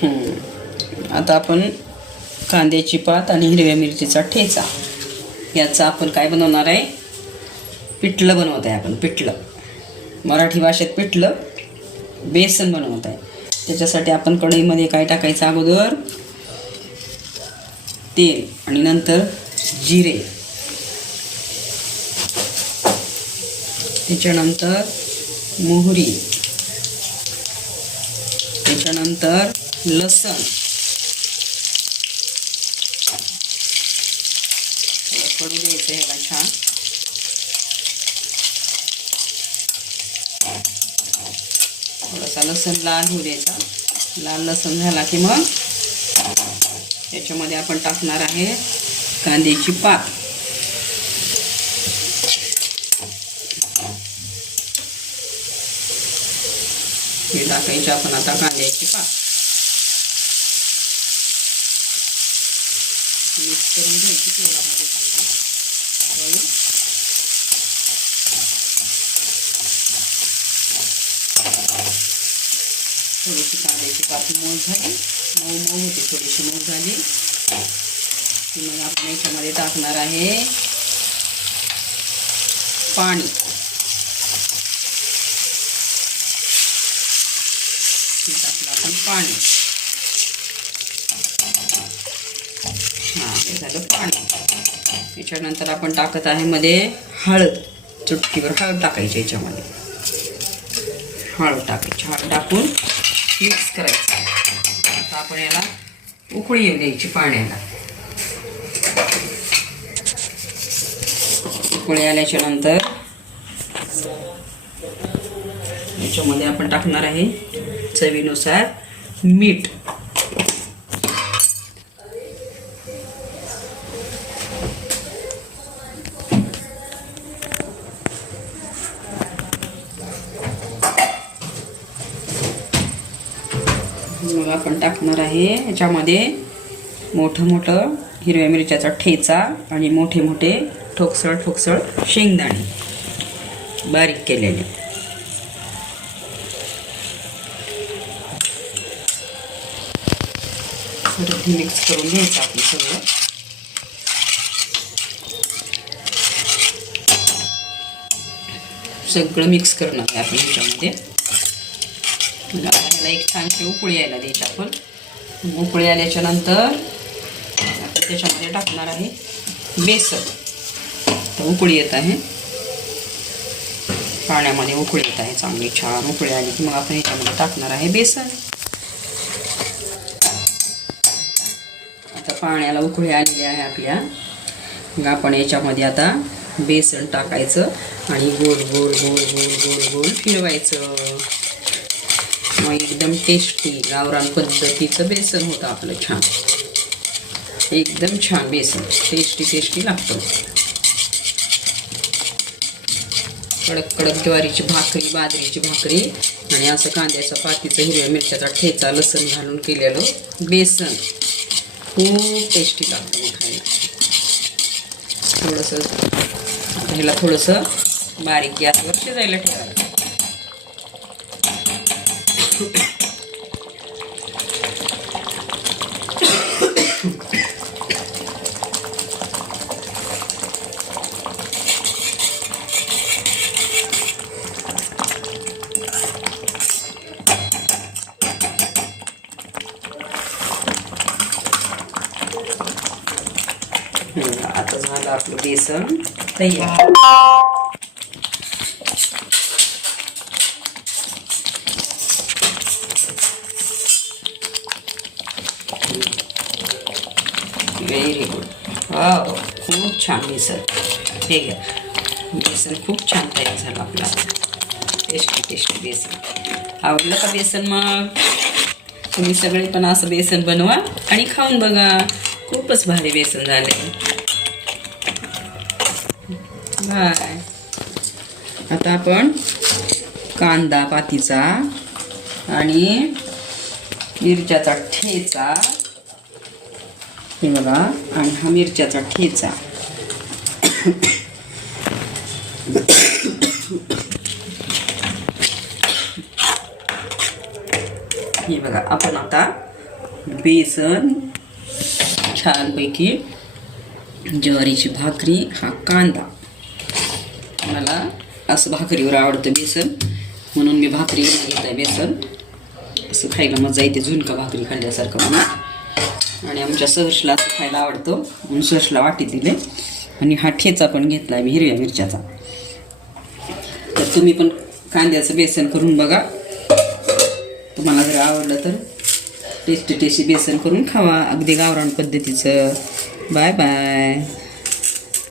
आता आपण कांद्याची पात आणि हिरव्या मिरचीचा ठेचा याचा आपण काय बनवणार आहे, पिठलं बनवत आहे आपण. पिठलं, मराठी भाषेत पिठलं, बेसन बनवत आहे. त्याच्यासाठी आपण कढईमध्ये काय टाकायचं, अगोदर तेल आणि नंतर जिरे, त्याच्यानंतर मोहरी, त्याच्यानंतर लसण, पडू द्यायचं ह्याला छान. थोडासा लसण लाल होऊ द्यायचा. लाल लसण झाला की मग त्याच्यामध्ये आपण टाकणार आहे कांद्याची पात. हे टाकायची आपण आता कांद्याची पात. मिक्स करून घ्यायची तेलामध्ये चांगली. थोडीशी कांद्याची पात मऊ झाली, मऊ होती, थोडीशी मऊ झाली की मग आपण याच्यामध्ये टाकणार आहे पाणी. टाकलं आपण पाणी. हे झालं पाणी. त्याच्यानंतर आपण टाकत आहे मध्ये हळद. चुटकीवर हळद टाकायची याच्यामध्ये. हळद टाकायची. हळद टाकून मिक्स करायचं. आता आपण याला उकळी येऊ द्यायची पाण्याला. उकळी आल्याच्या नंतर याच्यामध्ये आपण टाकणार आहे चवीनुसार मीठ. मग आपण टाकणार आहे याच्यामध्ये मोठं हिरव्या मिरच्याचा ठेचा आणि मोठे ठोकसळ शेंगदाणे बारीक केलेले. मिक्स करून घ्यायचं आपण सगळं. सगळं मिक्स करणार आहे आपण ह्याच्यामध्ये. ह्याला एक छानशी उकळी यायला द्यायची आपण. उकळी आल्याच्या नंतर आपण त्याच्यामध्ये टाकणार आहे बेसन. तर उकळी येत आहे, पाण्यामध्ये उकळी येत आहे चांगली छान. उकळी आली की मग आपण ह्याच्यामध्ये टाकणार आहे बेसन. आता पाण्याला उकळी आलेली आहे आपल्या. मग आपण याच्यामध्ये आता बेसन टाकायचं आणि गोल गोल गोल गोल गोल गोल फिरवायचं. मग एकदम टेस्टी गावरान पद्धतीचं बेसन होतं आपलं. छान, एकदम छान बेसन. टेस्टी लागतं. कडक ज्वारीची भाकरी, बाजरीची भाकरी आणि असं कांद्याच्या पातीचं, हिरव्या मिरच्याचा ठेचा, लसण घालून केलेलं बेसन खूप टेस्टी लागतं मग खायला. ह्याला थोडंसं बारीक गॅसवर शिजायला ठेवायचं. आता झालं आपलं बेसन तयार. Very good. हो, खूप छान बेसन. हे घ्या, बेसन खूप छान तयार झालं आपलं. टेस्टी बेसन. आवडलं का बेसन? मग तुम्ही सगळे पण असं बेसन बनवा आणि खाऊन बघा. खूपच भारी बेसन झाले. बाय. आता आपण कांदा पातीचा आणि मिरच्याचा ठेचा, हे बघा, आणि हा मिरच्याचा ठेचा. हे बघा, आपण आता बेसन, छानपैकी ज्वारीची भाकरी, हा कांदा. मला असं भाकरीवर आवडतं बेसन, म्हणून मी भाकरीवर घेत आहे बेसन. असं खायला मजा येते, झुणका भाकरी खाल्ल्यासारखं म्हणून. आणि आमच्या सहर्षला असं खायला आवडतं म्हणून सहर्षला वाटी दिले. आणि हा ठेचा पण घेतला आहे मी हिरव्या मिरच्याचा. तर तुम्ही पण कांद्याचं बेसन करून बघा, तुम्हाला जर आवडलं तर टेस्टी बेसन करून खावा, अगदी गावरान पद्धतीचं. Bye bye.